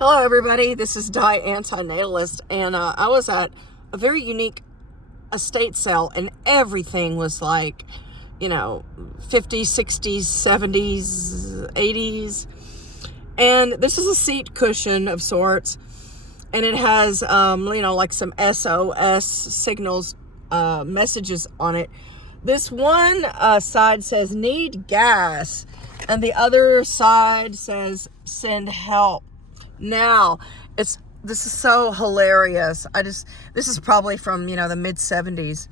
Hello, everybody. This is Di Antinatalist, and I was at a very unique estate sale, and everything was like, 50s, 60s, 70s, 80s. And this is a seat cushion of sorts, and it has, like some SOS signals, messages on it. This one side says need gas, and the other side says send help. Now, this is so hilarious. This is probably from, the mid 70s.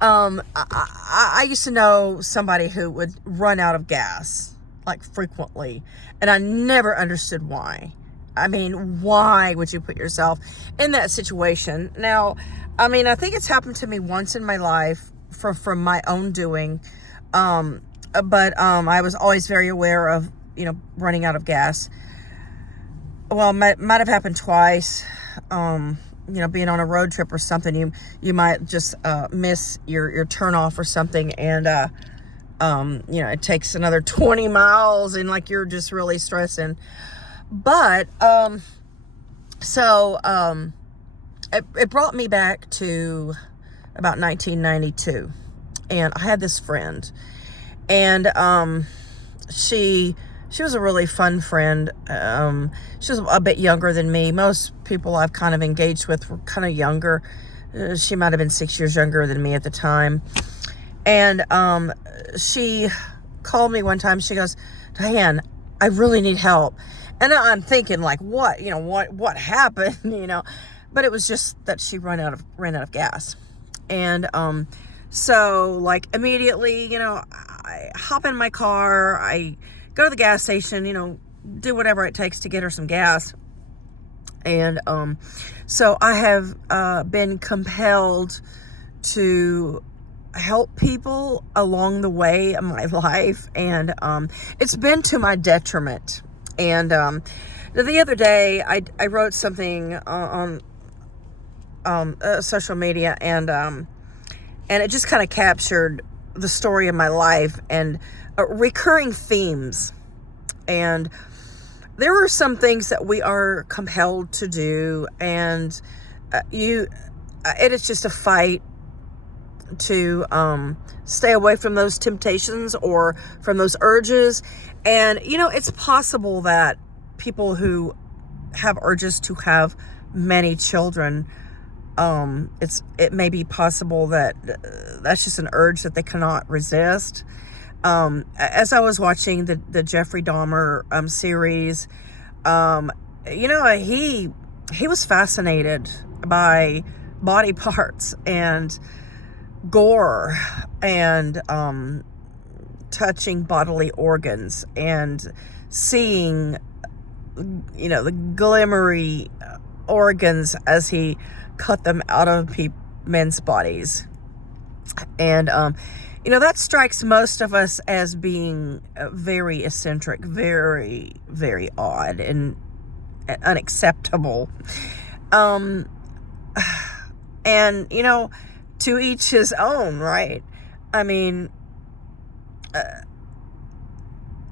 I used to know somebody who would run out of gas, like frequently, and I never understood why. I mean, why would you put yourself in that situation? Now, I think it's happened to me once in my life from my own doing. But I was always very aware of, running out of gas. Well, might have happened twice. Being on a road trip or something, you might just miss your turn off or something, and it takes another 20 miles, and like you're just really stressing. But it brought me back to about 1992, and I had this friend, and she was a really fun friend. She was a bit younger than me. Most people I've kind of engaged with were kind of younger. She might have been 6 years younger than me at the time. And she called me one time. She goes, "Diane, I really need help." And I'm thinking, like, what happened? But it was just that she ran out of gas. And so like immediately, I hop in my car. I go to the gas station, do whatever it takes to get her some gas. And so I have been compelled to help people along the way of my life, and it's been to my detriment. And the other day I wrote something on social media, and it just kind of captured the story of my life and recurring themes. And there are some things that we are compelled to do, and it is just a fight to stay away from those temptations or from those urges. And it's possible that people who have urges to have many children, it may be possible that that's just an urge that they cannot resist. As I was watching the Jeffrey Dahmer series, he was fascinated by body parts and gore and touching bodily organs and seeing, the glimmery organs as he cut them out of men's bodies. And that strikes most of us as being very eccentric, very, very odd and unacceptable. And, to each his own, right?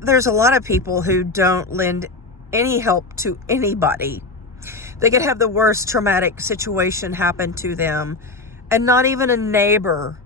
There's a lot of people who don't lend any help to anybody. They could have the worst traumatic situation happen to them, and not even a neighbor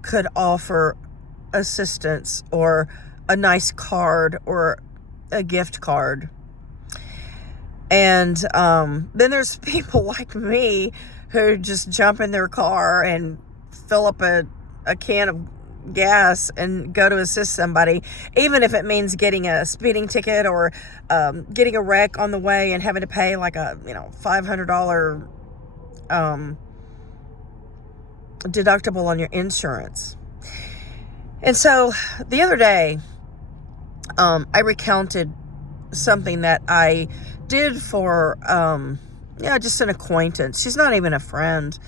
could offer assistance or a nice card or a gift card. And then there's people like me who just jump in their car and fill up a can of gas and go to assist somebody, even if it means getting a speeding ticket or getting a wreck on the way and having to pay like a $500 deductible on your insurance. And so the other day, I recounted something that I did for just an acquaintance. She's not even a friend,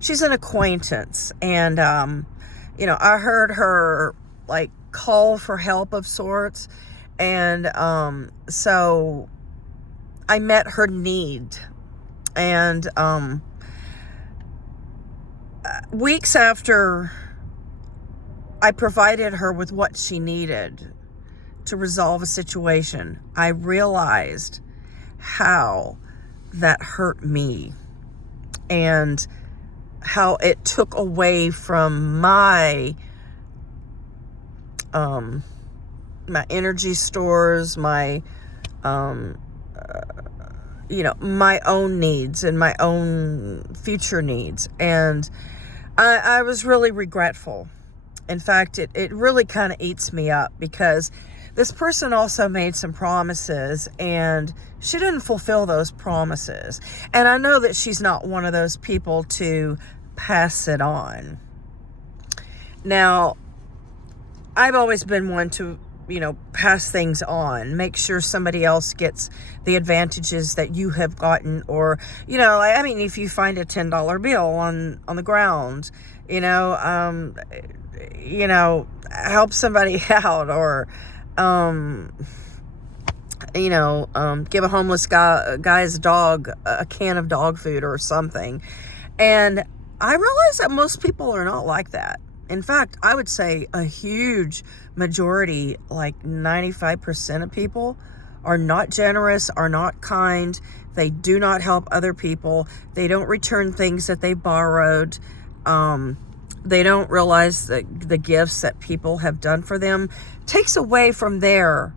she's an acquaintance. And I heard her like call for help of sorts, and so I met her need. And weeks after I provided her with what she needed to resolve a situation, I realized how that hurt me and how it took away from my my energy stores, my my own needs and my own future needs. And I was really regretful. In fact, it really kind of eats me up, because this person also made some promises and she didn't fulfill those promises. And I know that she's not one of those people to pass it on. Now, I've always been one to, pass things on, make sure somebody else gets the advantages that you have gotten. Or, if you find a $10 bill on the ground, help somebody out, or, give a homeless guy's dog a can of dog food or something. And I realize that most people are not like that. In fact, I would say a huge majority, like 95% of people, are not generous, are not kind. They do not help other people. They don't return things that they borrowed. They don't realize the gifts that people have done for them. Takes away from their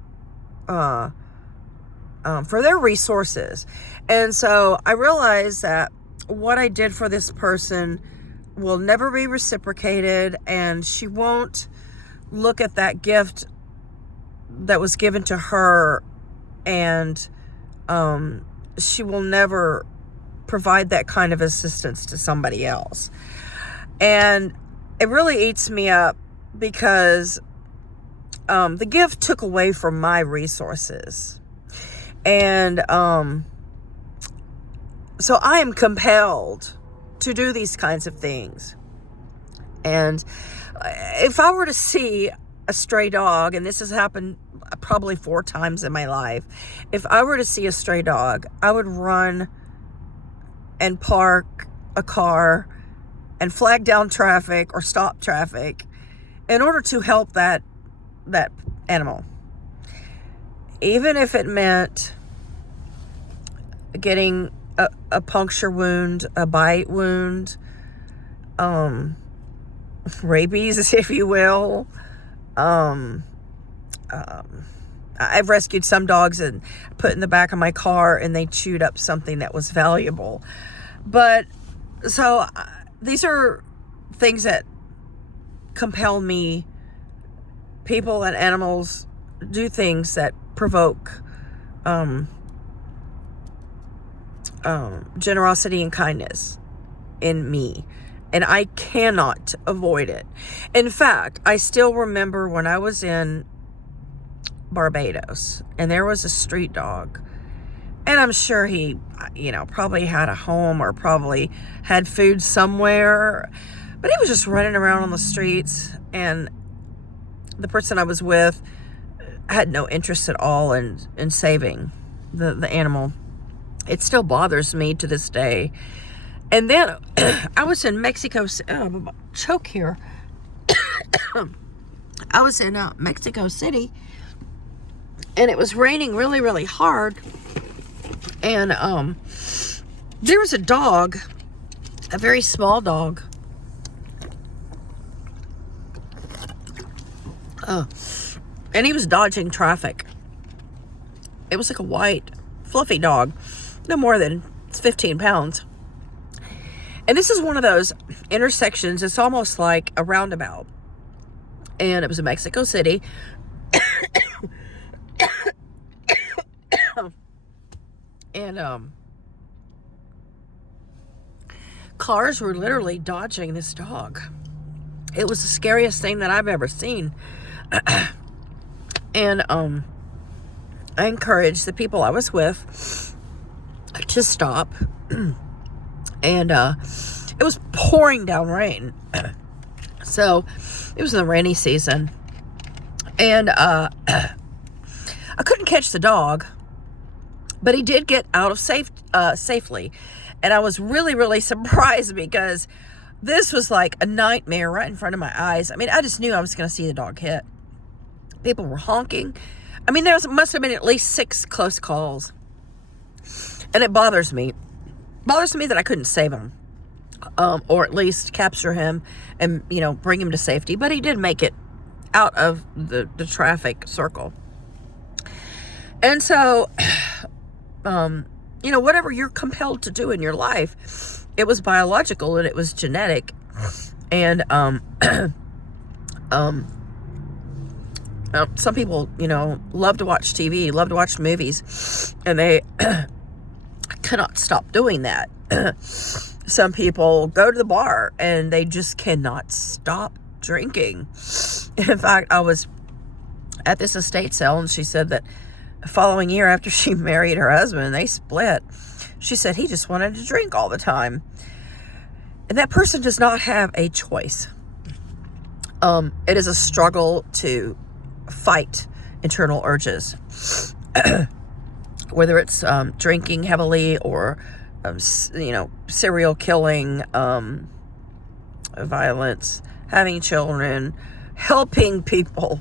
for their resources. And so I realized that what I did for this person will never be reciprocated, and she won't look at that gift that was given to her, and she will never provide that kind of assistance to somebody else. And it really eats me up, because the gift took away from my resources. And so I am compelled to do these kinds of things. And if I were to see a stray dog, and this has happened probably 4 times in my life, if I were to see a stray dog, I would run and park a car and flag down traffic or stop traffic in order to help that animal. Even if it meant getting a puncture wound, a bite wound, rabies, if you will. I've rescued some dogs and put in the back of my car, and they chewed up something that was valuable. But so these are things that compel me. People and animals do things that provoke generosity and kindness in me, and I cannot avoid it. In fact, I still remember when I was in Barbados, and there was a street dog, and I'm sure he, probably had a home or probably had food somewhere, but he was just running around on the streets, and the person I was with had no interest at all in saving the animal. It still bothers me to this day. And then I was in Mexico. Choke here. I was in Mexico City, and it was raining really, really hard. And there was a dog, a very small dog. And he was dodging traffic. It was like a white, fluffy dog, no more than 15 pounds. And this is one of those intersections. It's almost like a roundabout. And it was in Mexico City. And cars were literally dodging this dog. It was the scariest thing that I've ever seen. And I encouraged the people I was with to stop. And it was pouring down rain. So it was in the rainy season. And I couldn't catch the dog, but he did get out of safely. And I was really, really surprised, because this was like a nightmare right in front of my eyes. I mean, I just knew I was going to see the dog hit. People were honking. I mean, there must have been at least 6 close calls. And it bothers me. Bothers me that I couldn't save him. Or at least capture him and, bring him to safety. But he did make it out of the traffic circle. And so, whatever you're compelled to do in your life, it was biological and it was genetic. And some people, love to watch TV, love to watch movies, and they cannot stop doing that. Some people go to the bar and they just cannot stop drinking. In fact, I was at this estate sale and she said that the following year after she married her husband and they split, she said he just wanted to drink all the time. And that person does not have a choice. It is a struggle to fight internal urges, whether it's drinking heavily or serial killing, violence, having children, helping people.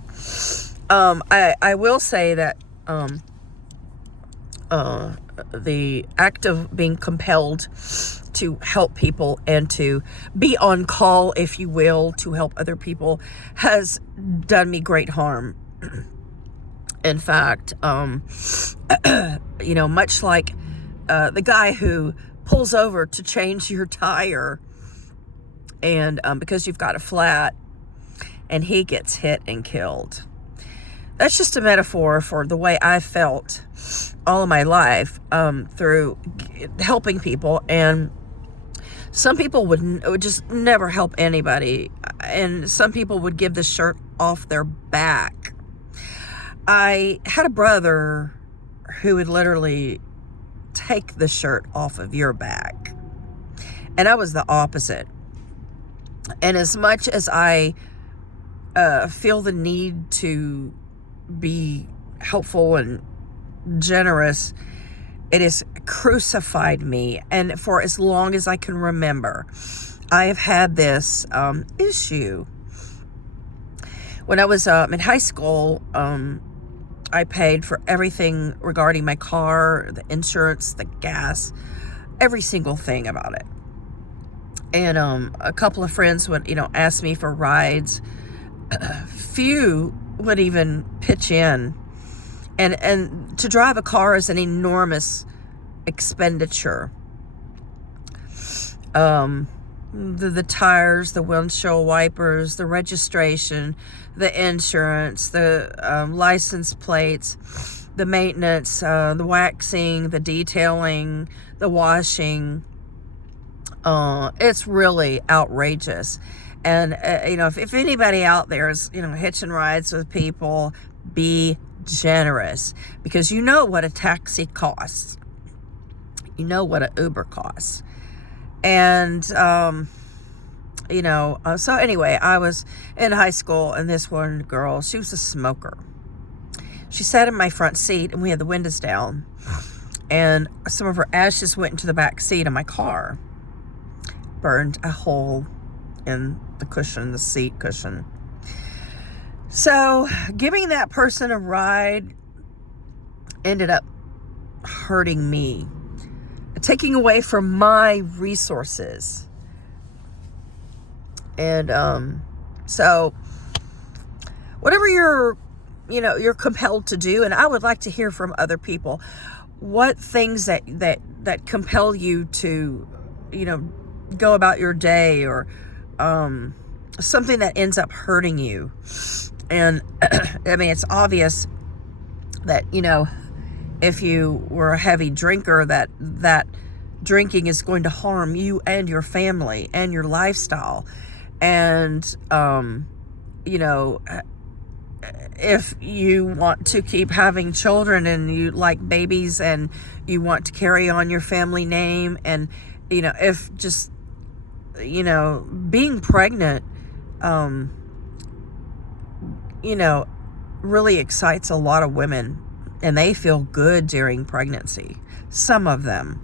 I will say that the act of being compelled to help people and to be on call, if you will, to help other people has done me great harm. In fact, much like the guy who pulls over to change your tire and because you've got a flat and he gets hit and killed. That's just a metaphor for the way I felt all of my life through helping people. And some people would just never help anybody. And some people would give the shirt off their back. I had a brother who would literally take the shirt off of your back. And I was the opposite. And as much as I feel the need to be helpful and generous, it has crucified me. And for as long as I can remember, I have had this issue. When I was in high school, I paid for everything regarding my car, the insurance, the gas, every single thing about it. And a couple of friends would, ask me for rides. Few would even pitch in. And to drive a car is an enormous expenditure. The tires, the windshield wipers, the registration, the insurance, the license plates, the maintenance, the waxing, the detailing, the washing. It's really outrageous. And, if anybody out there is, hitching rides with people, be generous, because you know what a taxi costs. You know what an Uber costs. And, so anyway, I was in high school and this one girl, she was a smoker. She sat in my front seat and we had the windows down and some of her ashes went into the back seat of my car, burned a hole in the cushion, the seat cushion. So giving that person a ride ended up hurting me, taking away from my resources. And so whatever you're compelled to do, and I would like to hear from other people what things that compel you to go about your day, or something that ends up hurting you. And I mean, it's obvious that if you were a heavy drinker, that drinking is going to harm you and your family and your lifestyle. And if you want to keep having children and you like babies and you want to carry on your family name, and if just being pregnant really excites a lot of women, and they feel good during pregnancy. Some of them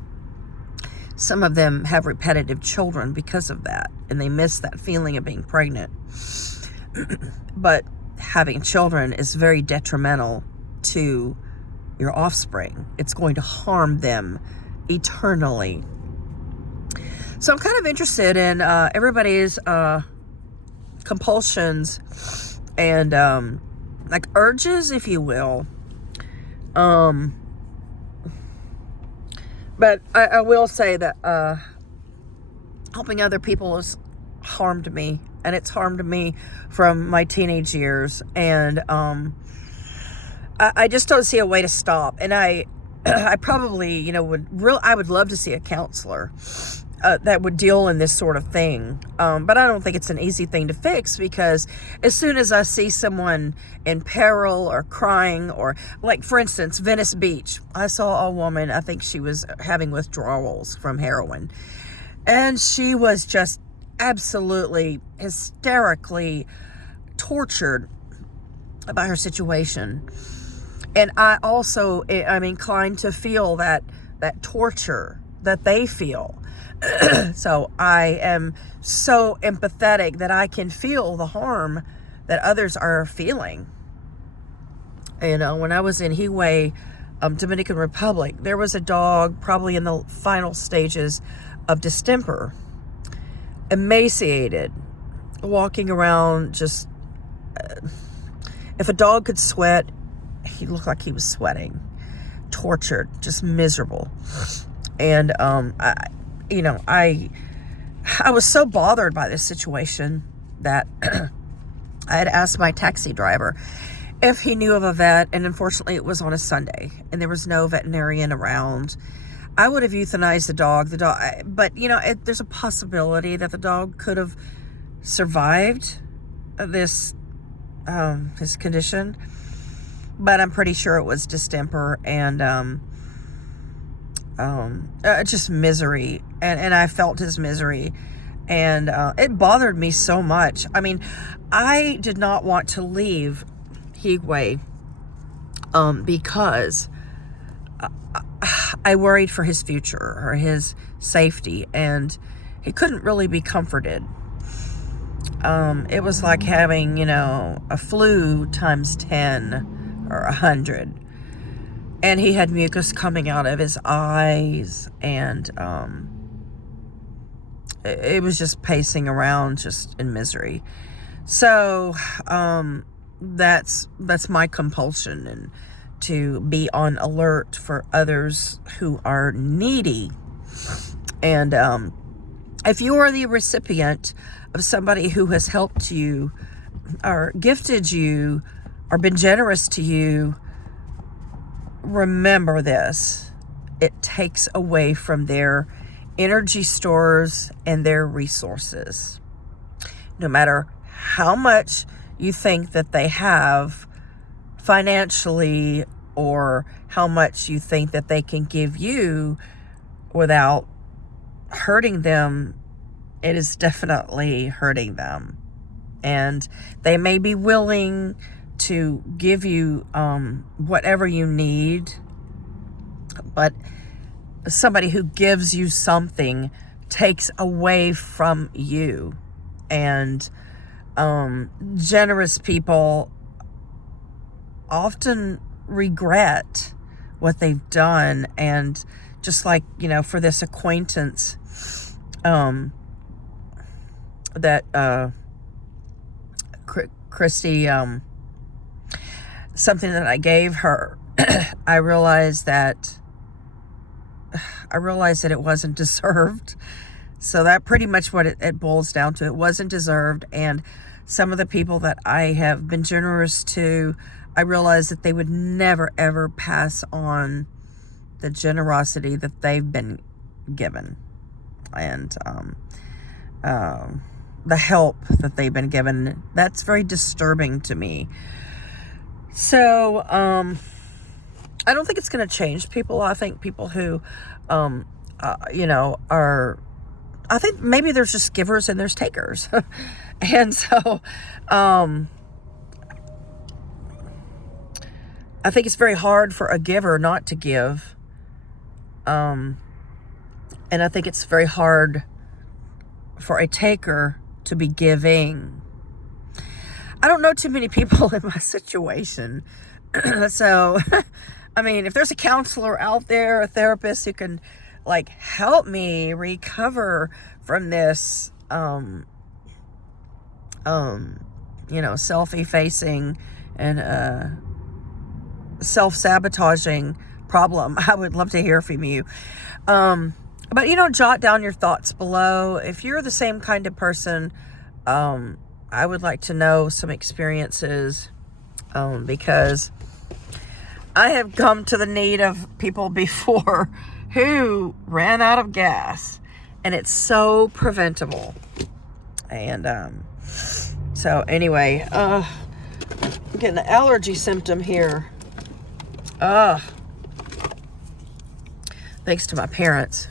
have repetitive children because of that, and they miss that feeling of being pregnant. But having children is very detrimental to your offspring. It's going to harm them eternally. So I'm kind of interested in everybody's compulsions and like urges, if you will. But I will say that helping other people has harmed me, and it's harmed me from my teenage years, and I just don't see a way to stop. And I probably, I would love to see a counselor that would deal in this sort of thing. But I don't think it's an easy thing to fix, because as soon as I see someone in peril or crying, or like, for instance, Venice Beach, I saw a woman, I think she was having withdrawals from heroin, and she was just absolutely hysterically tortured by her situation. And I also am inclined to feel that torture that they feel. So I am so empathetic that I can feel the harm that others are feeling. When I was in Hue, Dominican Republic, there was a dog probably in the final stages of distemper, emaciated, walking around just, if a dog could sweat, he looked like he was sweating, tortured, just miserable. And I was so bothered by this situation that I had asked my taxi driver if he knew of a vet, and unfortunately it was on a Sunday and there was no veterinarian around. I would have euthanized the dog, but there's a possibility that the dog could have survived this condition, but I'm pretty sure it was distemper and just misery, and I felt his misery, and it bothered me so much. I mean, I did not want to leave Higway because I worried for his future or his safety, and he couldn't really be comforted. It was like having, a flu times 10 or 100. And he had mucus coming out of his eyes, and it was just pacing around just in misery. So that's my compulsion, and to be on alert for others who are needy. And if you are the recipient of somebody who has helped you or gifted you or been generous to you, remember this: it takes away from their energy stores and their resources. No matter how much you think that they have financially, or how much you think that they can give you without hurting them, it is definitely hurting them. And they may be willing to give you whatever you need, but somebody who gives you something takes away from you. And generous people often regret what they've done. And just like, for this acquaintance that Christy, something that I gave her, I realized that it wasn't deserved. So that pretty much what it boils down to. It wasn't deserved. And some of the people that I have been generous to, I realized that they would never, ever pass on the generosity that they've been given, and the help that they've been given. That's very disturbing to me. So I don't think it's going to change people. I think people who are, I think maybe there's just givers and there's takers. And so I think it's very hard for a giver not to give. And I think it's very hard for a taker to be giving. I don't know too many people in my situation. So I mean, if there's a counselor out there, a therapist who can like help me recover from this, you know, self-effacing and self-sabotaging problem, I would love to hear from you. But, you know, jot down your thoughts below. If you're the same kind of person, I would like to know some experiences, because I have come to the need of people before who ran out of gas, and it's so preventable. And so anyway, I'm getting an allergy symptom here. Thanks to my parents.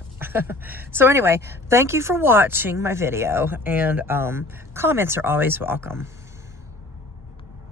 So anyway, thank you for watching my video, and comments are always welcome.